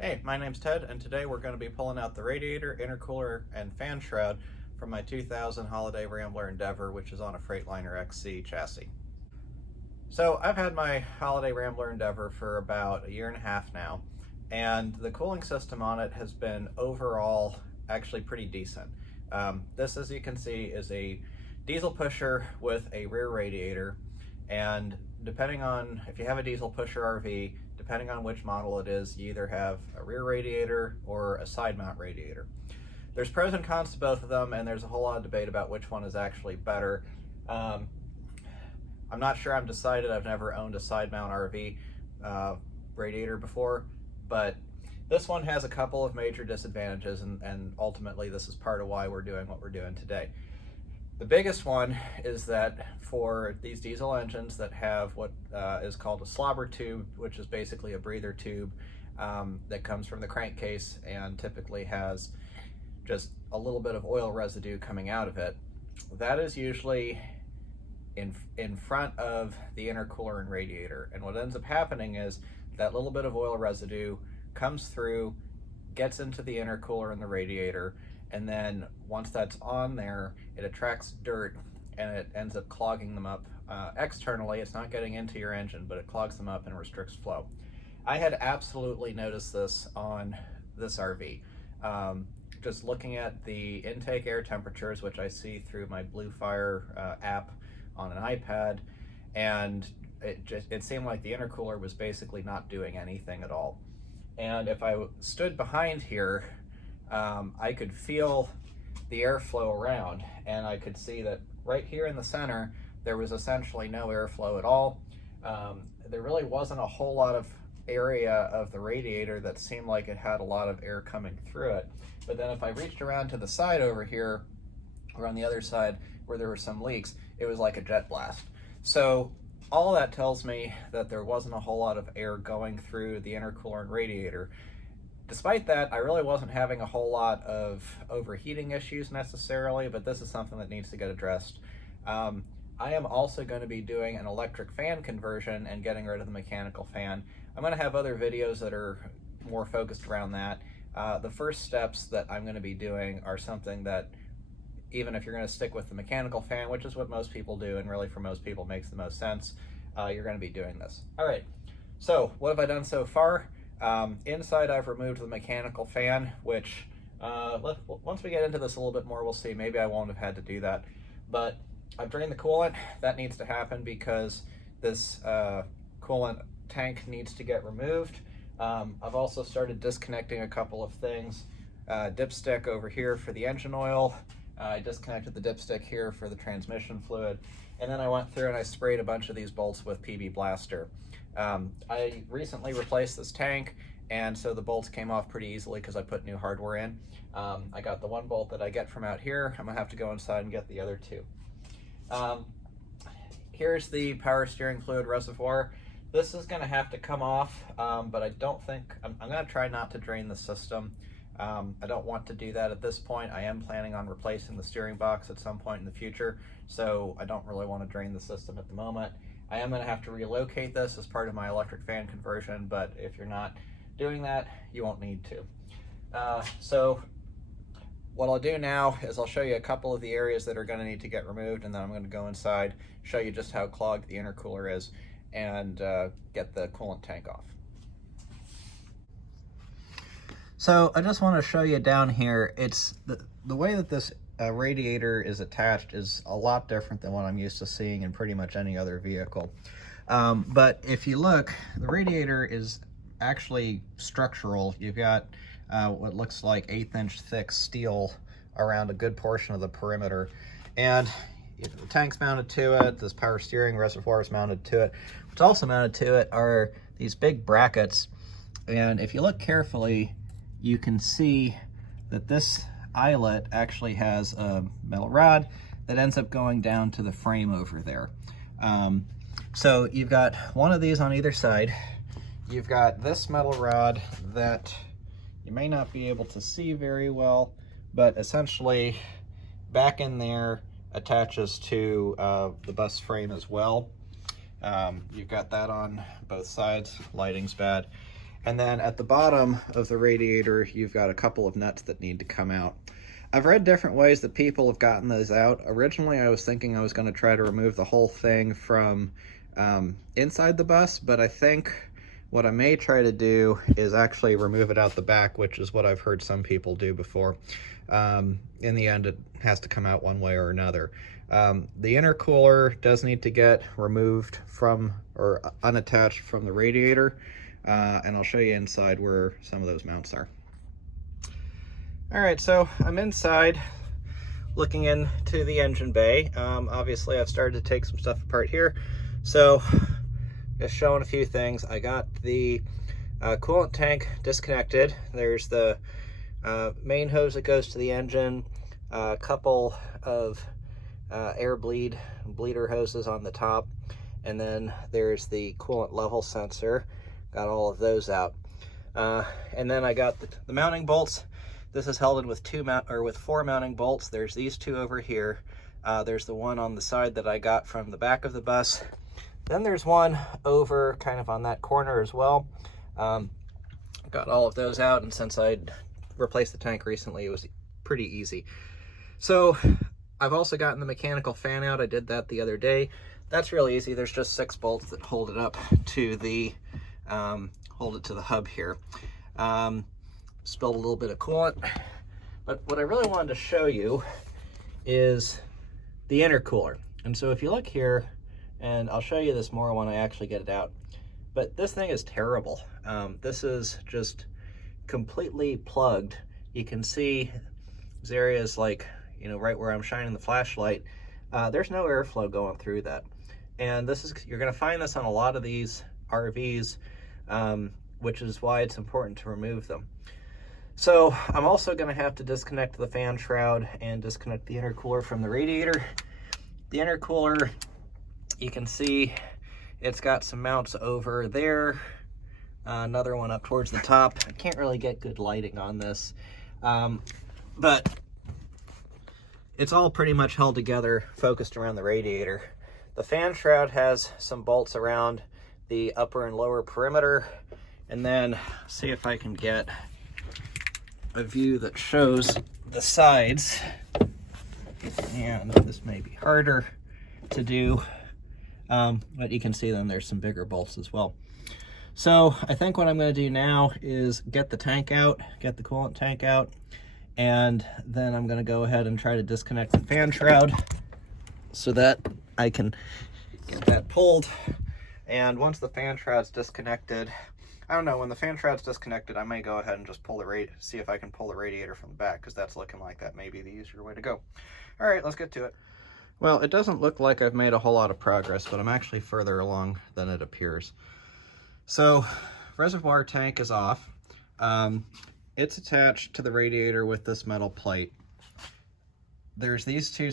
Hey, my name's Ted, and today we're going to be pulling out the radiator, intercooler, and fan shroud from my 2000 Holiday Rambler Endeavor, which is on a Freightliner XC chassis. So I've had my Holiday Rambler Endeavor for about a year and a half now, and the cooling system on it has been overall actually pretty decent. This, as you can see, is a diesel pusher with a rear radiator, and depending on if you have a diesel pusher RV, depending on which model it is, you either have a rear radiator or a side mount radiator. There's pros and cons to both of them, and there's a whole lot of debate about which one is actually better. I'm not sure I'm decided. I've never owned a side mount RV radiator before, but this one has a couple of major disadvantages, and ultimately this is part of why we're doing what we're doing today. The biggest one is that for these diesel engines that have what is called a slobber tube, which is basically a breather tube that comes from the crankcase and typically has just a little bit of oil residue coming out of it, that is usually in front of the intercooler and radiator. And what ends up happening is that little bit of oil residue comes through, gets into the intercooler and the radiator, and then once that's on there, it attracts dirt and it ends up clogging them up externally. It's not getting into your engine, but it clogs them up and restricts flow. I had absolutely noticed this on this RV. Just looking at the intake air temperatures, which I see through my Blue Fire app on an iPad, and it seemed like the intercooler was basically not doing anything at all. And if I stood behind here, I could feel the airflow around, and I could see that right here in the center there was essentially no airflow at all. There really wasn't a whole lot of area of the radiator that seemed like it had a lot of air coming through it. But then if I reached around to the side over here, or on the other side where there were some leaks, it was like a jet blast. So all that tells me that there wasn't a whole lot of air going through the intercooler and radiator. Despite that, I really wasn't having a whole lot of overheating issues necessarily, but this is something that needs to get addressed. I am also going to be doing an electric fan conversion and getting rid of the mechanical fan. I'm going to have other videos that are more focused around that. The first steps that I'm going to be doing are something that, even if you're going to stick with the mechanical fan, which is what most people do, and really for most people makes the most sense, you're going to be doing this. All right, so what have I done so far? Inside, I've removed the mechanical fan, which once we get into this a little bit more, we'll see. Maybe I won't have had to do that, but I've drained the coolant. That needs to happen because this coolant tank needs to get removed. I've also started disconnecting a couple of things. Dipstick over here for the engine oil. I disconnected the dipstick here for the transmission fluid, and then I went through and I sprayed a bunch of these bolts with PB Blaster. I recently replaced this tank, and so the bolts came off pretty easily because I put new hardware in. I got the one bolt that I get from out here. I'm gonna have to go inside and get the other two. Here's the power steering fluid reservoir. This is gonna have to come off, but I don't think, I'm gonna try not to drain the system. I don't want to do that at this point. I am planning on replacing the steering box at some point in the future, so I don't really want to drain the system at the moment. I am going to have to relocate this as part of my electric fan conversion, but if you're not doing that, you won't need to. So what I'll do now is I'll show you a couple of the areas that are going to need to get removed, and then I'm going to go inside, show you just how clogged the intercooler is, and get the coolant tank off. So I just want to show you down here, it's the way that this radiator is attached is a lot different than what I'm used to seeing in pretty much any other vehicle. But if you look, the radiator is actually structural. You've got what looks like 1/8-inch thick steel around a good portion of the perimeter. And the tank's mounted to it, this power steering reservoir is mounted to it. What's also mounted to it are these big brackets. And if you look carefully, you can see that this eyelet actually has a metal rod that ends up going down to the frame over there. So you've got one of these on either side. You've got this metal rod that you may not be able to see very well, but essentially back in there attaches to the bus frame as well. You've got that on both sides. Lighting's bad. And then at the bottom of the radiator, you've got a couple of nuts that need to come out. I've read different ways that people have gotten those out. Originally, I was thinking I was going to try to remove the whole thing from inside the bus, but I think what I may try to do is actually remove it out the back, which is what I've heard some people do before. In the end, it has to come out one way or another. The intercooler does need to get removed from or unattached from the radiator, and I'll show you inside where some of those mounts are. All right, so I'm inside looking into the engine bay. Obviously, I've started to take some stuff apart here. So just showing a few things. I got the coolant tank disconnected. There's the main hose that goes to the engine, a couple of air bleeder hoses on the top, and then there's the coolant level sensor. Got all of those out. And then I got the mounting bolts. This is held in with four mounting bolts. There's these two over here. There's the one on the side that I got from the back of the bus. Then there's one over kind of on that corner as well. Got all of those out, and since I'd replaced the tank recently, it was pretty easy. So I've also gotten the mechanical fan out. I did that the other day. That's real easy. There's just 6 bolts that hold it up to the hub here. Spilled a little bit of coolant, but what I really wanted to show you is the intercooler. And so if you look here, and I'll show you this more when I actually get it out, but this thing is terrible. This is just completely plugged. You can see there's areas like, you know, right where I'm shining the flashlight, there's no airflow going through that. And you're gonna find this on a lot of these RVs, which is why it's important to remove them. So I'm also going to have to disconnect the fan shroud and disconnect the intercooler from the radiator. The intercooler, you can see it's got some mounts over there, another one up towards the top. I can't really get good lighting on this, but it's all pretty much held together, focused around the radiator. The fan shroud has some bolts around the upper and lower perimeter, and then see if I can get a view that shows the sides, and this may be harder to do, but you can see then there's some bigger bolts as well. So I think what I'm going to do now is get the tank out, get the coolant tank out, and then I'm going to go ahead and try to disconnect the fan shroud so that I can get that pulled. And once the fan shroud's disconnected, I don't know, when the fan shroud's disconnected, I may go ahead and just see if I can pull the radiator from the back, because that's looking like that may be the easier way to go. All right, let's get to it. Well, it doesn't look like I've made a whole lot of progress, but I'm actually further along than it appears. So, reservoir tank is off. It's attached to the radiator with this metal plate. There's these two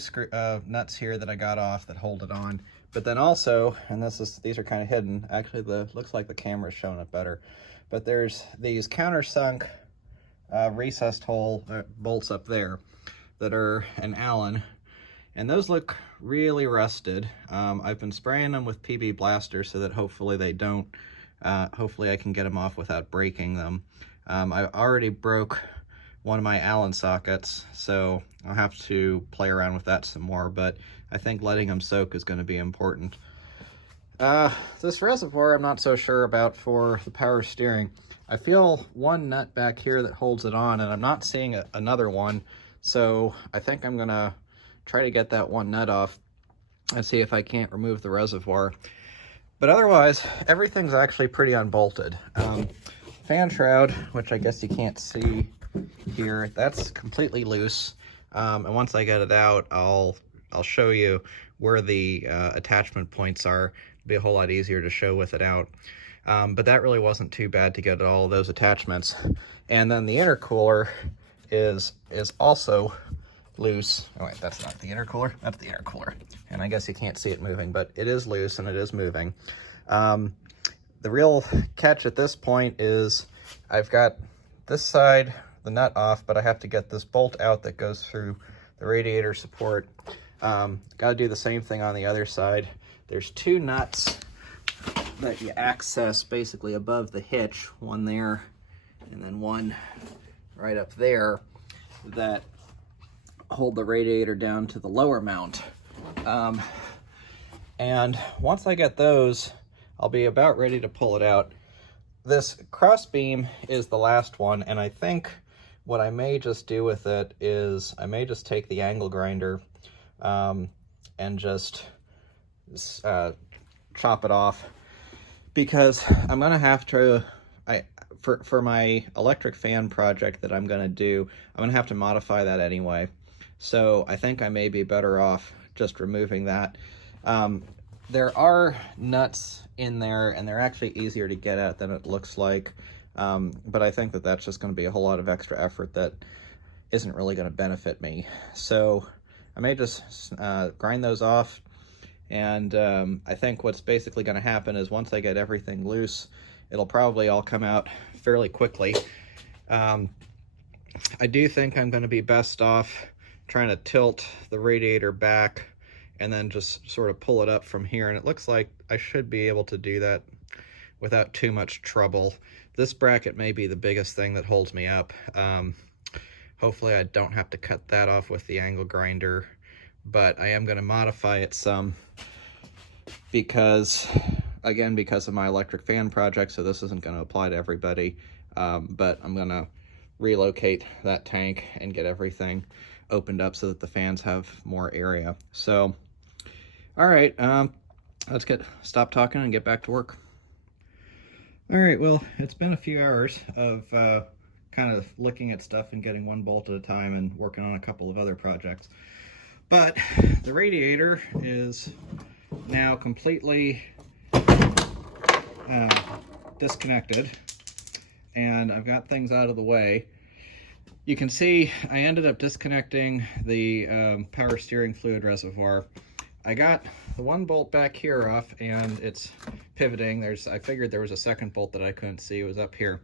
nuts here that I got off that hold it on. But then also, and these are kind of hidden, actually looks like the camera's showing it better, but there's these countersunk recessed hole bolts up there that are an Allen, and those look really rusted. I've been spraying them with PB Blaster so that hopefully they don't, hopefully I can get them off without breaking them. I already broke one of my Allen sockets, so I'll have to play around with that some more, but I think letting them soak is going to be important. This reservoir I'm not so sure about for the power steering. I feel one nut back here that holds it on, and I'm not seeing another one, so I think I'm going to try to get that one nut off and see if I can't remove the reservoir. But otherwise, everything's actually pretty unbolted. Fan shroud, which I guess you can't see here, that's completely loose, and once I get it out, I'll show you where the attachment points are. It'll be a whole lot easier to show with it out, but that really wasn't too bad to get all of those attachments. And then the intercooler is also loose. Oh wait, that's not the intercooler, that's the intercooler, and I guess you can't see it moving, but it is loose and it is moving. The real catch at this point is I've got this side, the nut off, but I have to get this bolt out that goes through the radiator support. Got to do the same thing on the other side. There's two nuts that you access basically above the hitch, one there and then one right up there, that hold the radiator down to the lower mount. And once I get those, I'll be about ready to pull it out. This cross beam is the last one, and I think what I may just do with it is I may just take the angle grinder and just chop it off, because I'm gonna have to, for my electric fan project that I'm gonna do, I'm gonna have to modify that anyway. So I think I may be better off just removing that. There are nuts in there, and they're actually easier to get at than it looks like. But I think that that's just going to be a whole lot of extra effort that isn't really going to benefit me. So I may just grind those off. And I think what's basically going to happen is once I get everything loose, it'll probably all come out fairly quickly. I do think I'm going to be best off trying to tilt the radiator back and then just sort of pull it up from here. And it looks like I should be able to do that without too much trouble. This bracket may be the biggest thing that holds me up. Hopefully I don't have to cut that off with the angle grinder, but I am going to modify it some because, again, because of my electric fan project, so this isn't going to apply to everybody, but I'm going to relocate that tank and get everything opened up so that the fans have more area. So, all right, let's stop talking and get back to work. All right, well, it's been a few hours of kind of looking at stuff and getting one bolt at a time and working on a couple of other projects. But the radiator is now completely disconnected, and I've got things out of the way. You can see I ended up disconnecting the power steering fluid reservoir. I got the one bolt back here off, and it's pivoting. I figured there was a second bolt that I couldn't see. It was up here.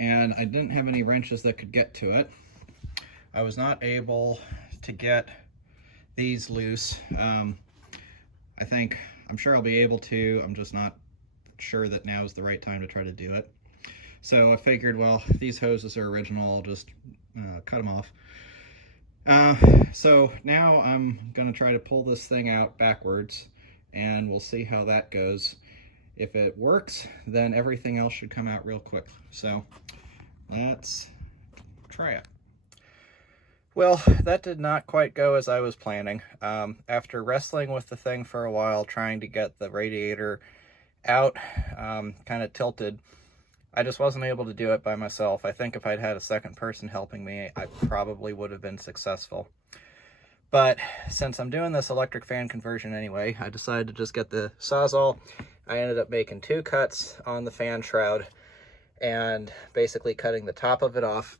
And I didn't have any wrenches that could get to it. I was not able to get these loose. I'm sure I'll be able to. I'm just not sure that now is the right time to try to do it. So I figured, well, these hoses are original. I'll just cut them off. So now I'm going to try to pull this thing out backwards, and we'll see how that goes. If it works, then everything else should come out real quick. So let's try it. Well, that did not quite go as I was planning. After wrestling with the thing for a while, trying to get the radiator out, kind of tilted, I just wasn't able to do it by myself. I think if I'd had a second person helping me, I probably would have been successful. But since I'm doing this electric fan conversion anyway, I decided to just get the Sawzall. I ended up making 2 cuts on the fan shroud and basically cutting the top of it off.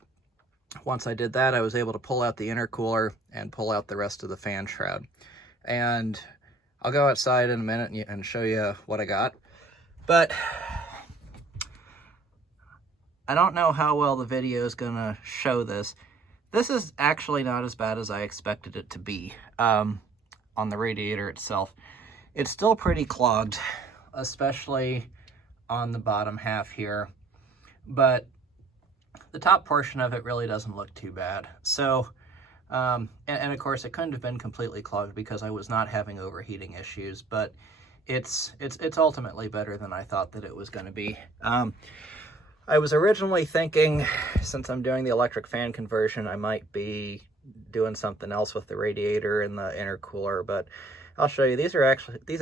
Once I did that, I was able to pull out the intercooler and pull out the rest of the fan shroud. And I'll go outside in a minute and show you what I got. But I don't know how well the video is going to show this. This is actually not as bad as I expected it to be on the radiator itself. It's still pretty clogged, especially on the bottom half here. But the top portion of it really doesn't look too bad. So, and of course it couldn't have been completely clogged because I was not having overheating issues, but it's ultimately better than I thought that it was going to be. I was originally thinking, since I'm doing the electric fan conversion, I might be doing something else with the radiator and the intercooler, but I'll show you. These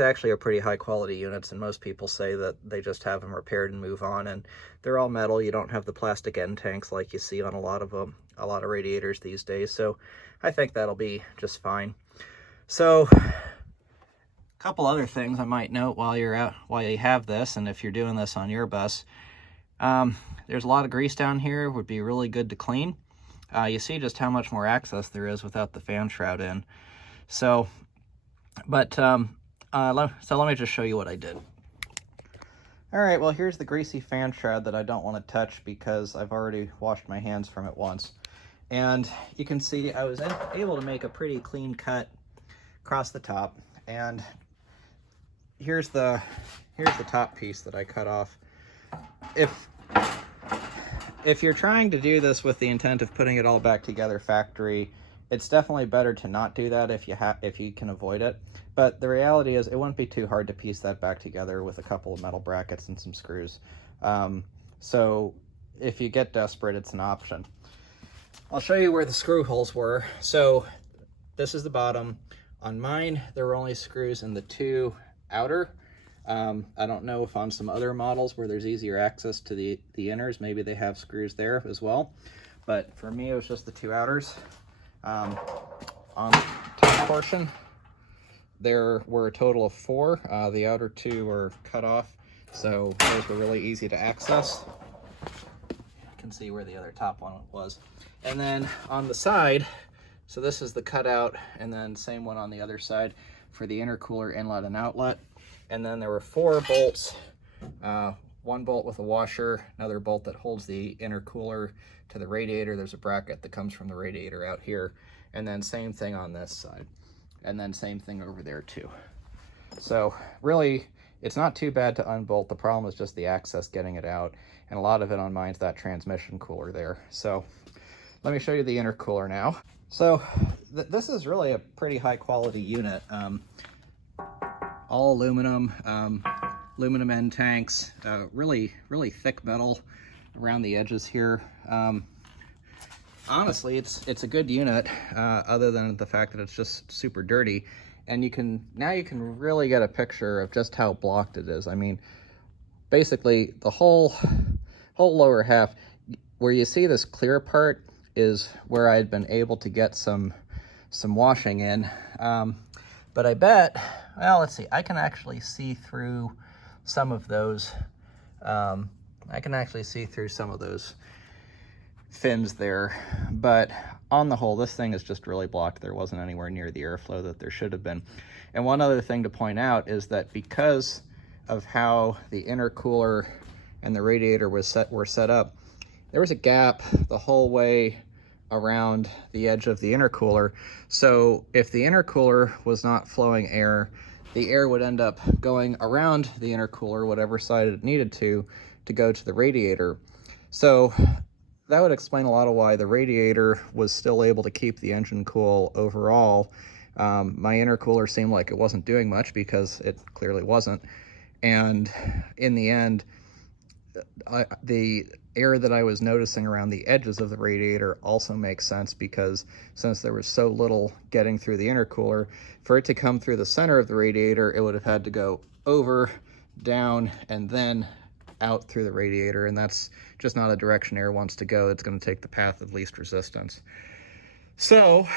actually are pretty high quality units, and most people say that they just have them repaired and move on, and they're all metal. You don't have the plastic end tanks like you see on a lot of radiators these days, so I think that'll be just fine. So a couple other things I might note while you have this, and if you're doing this on your bus. There's a lot of grease down here. It would be really good to clean. You see just how much more access there is without the fan shroud in. So, but let me just show you what I did. All right, well, here's the greasy fan shroud that I don't want to touch because I've already washed my hands from it once. And you can see I was able to make a pretty clean cut across the top. And here's the top piece that I cut off. If you're trying to do this with the intent of putting it all back together factory, it's definitely better to not do that if you can avoid it. But the reality is it wouldn't be too hard to piece that back together with a couple of metal brackets and some screws. So if you get desperate, it's an option. I'll show you where the screw holes were. So this is the bottom. On mine, there were only screws in the two outer. I don't know if on some other models where there's easier access to the inners, maybe they have screws there as well. But for me, it was just the two outers. On the top portion, there were a total of 4. The outer 2 were cut off, so those were really easy to access. You can see where the other top one was. And then on the side, so this is the cutout, and then same one on the other side for the intercooler inlet and outlet. And then there were 4 bolts, 1 bolt with a washer, another bolt that holds the intercooler to the radiator. There's a bracket that comes from the radiator out here. And then same thing on this side. And then same thing over there too. So really, it's not too bad to unbolt. The problem is just the access getting it out. And a lot of it on mine's that transmission cooler there. So let me show you the intercooler now. So this is really a pretty high quality unit. All aluminum, aluminum end tanks, really thick metal around the edges here. Honestly, it's a good unit, other than the fact that it's just super dirty. And now you can really get a picture of just how blocked it is. I mean, basically the whole lower half, where you see this clear part, is where I'd been able to get some washing in. But I bet, well, let's see, I can actually see through some of those. I can actually see through some of those fins there, but on the whole, this thing is just really blocked. There wasn't anywhere near the airflow that there should have been. And one other thing to point out is that because of how the intercooler and the radiator were set up, there was a gap the whole way around the edge of the intercooler. So if the intercooler was not flowing air, the air would end up going around the intercooler, whatever side it needed to go to the radiator. So that would explain a lot of why the radiator was still able to keep the engine cool overall. My intercooler seemed like it wasn't doing much, because it clearly wasn't. And in the end, the air that I was noticing around the edges of the radiator also makes sense, because since there was so little getting through the intercooler, for it to come through the center of the radiator, it would have had to go over, down, and then out through the radiator, and that's just not a direction air wants to go. It's going to take the path of least resistance. So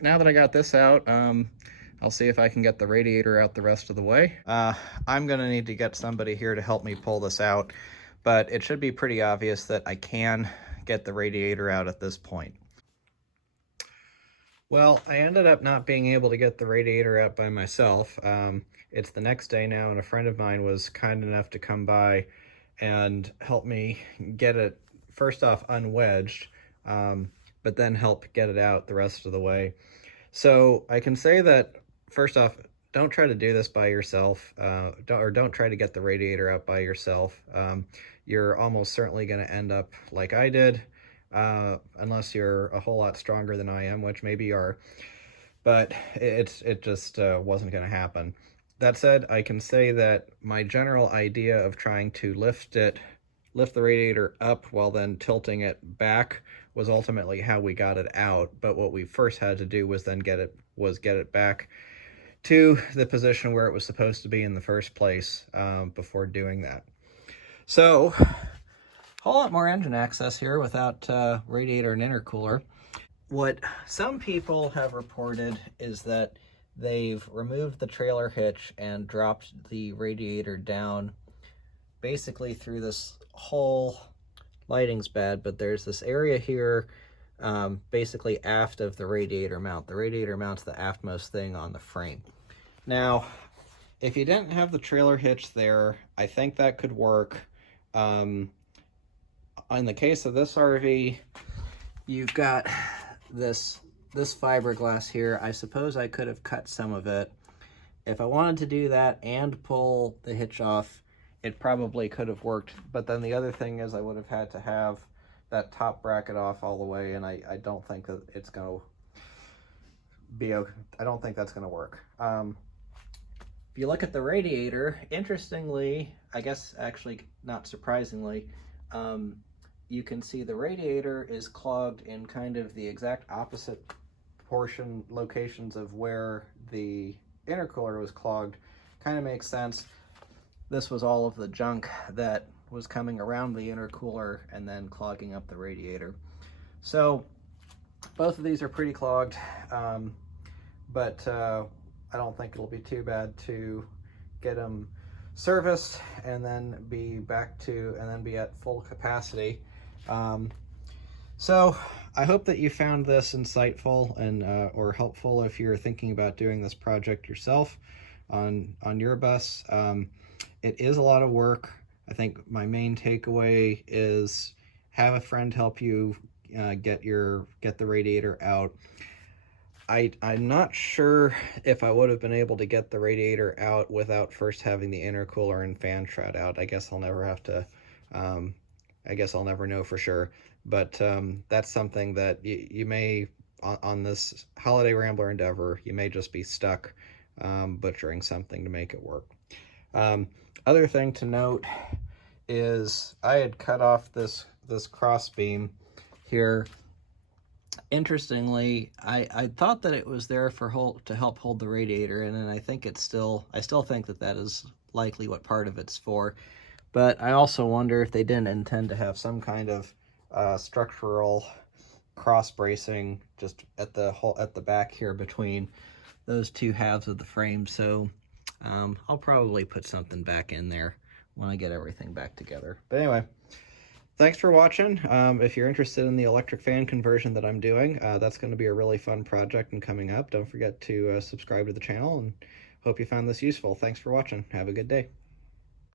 now that I got this out, I'll see if I can get the radiator out the rest of the way. I'm going to need to get somebody here to help me pull this out, but it should be pretty obvious that I can get the radiator out at this point. Well, I ended up not being able to get the radiator out by myself. It's the next day now, and a friend of mine was kind enough to come by and help me get it, first off, unwedged, but then help get it out the rest of the way. So I can say that, first off, don't try to do this by yourself, don't try to get the radiator out by yourself. You're almost certainly going to end up like I did, unless you're a whole lot stronger than I am, which maybe you are, but it just wasn't going to happen. That said, I can say that my general idea of trying to lift the radiator up while then tilting it back was ultimately how we got it out. But what we first had to do was then get it back to the position where it was supposed to be in the first place, before doing that. So a whole lot more engine access here without radiator and intercooler. What some people have reported is that they've removed the trailer hitch and dropped the radiator down basically through this whole, lighting's bad, but there's this area here, basically aft of the radiator mount. The radiator mount's the aftmost thing on the frame. Now, if you didn't have the trailer hitch there, I think that could work. In the case of this RV, you've got this fiberglass here. I suppose I could have cut some of it, if I wanted to do that and pull the hitch off, it probably could have worked. But then the other thing is I would have had to have that top bracket off all the way, and I don't think that it's going to be okay. I don't think that's going to work. If you look at the radiator, interestingly, I guess actually not surprisingly, you can see the radiator is clogged in kind of the exact opposite locations of where the intercooler was clogged. Kind of makes sense. This was all of the junk that was coming around the intercooler and then clogging up the radiator. So both of these are pretty clogged, but I don't think it'll be too bad to get them serviced and then be at full capacity. So I hope that you found this insightful and or helpful if you're thinking about doing this project yourself on your bus. It is a lot of work. I think my main takeaway is have a friend help you get the radiator out. I'm not sure if I would have been able to get the radiator out without first having the intercooler and fan shroud out. I guess I'll never have to, I guess I'll never know for sure. But that's something that you may, on this Holiday Rambler Endeavor, you may just be stuck butchering something to make it work. Other thing to note is I had cut off this cross beam here. Interestingly, I thought that it was there to help hold the radiator, and then I still think that is likely what part of it's for. But I also wonder if they didn't intend to have some kind of structural cross bracing just at the back here between those two halves of the frame. So I'll probably put something back in there when I get everything back together. But anyway, thanks for watching. If you're interested in the electric fan conversion that I'm doing, that's going to be a really fun project and coming up. Don't forget to subscribe to the channel, and hope you found this useful. Thanks for watching. Have a good day.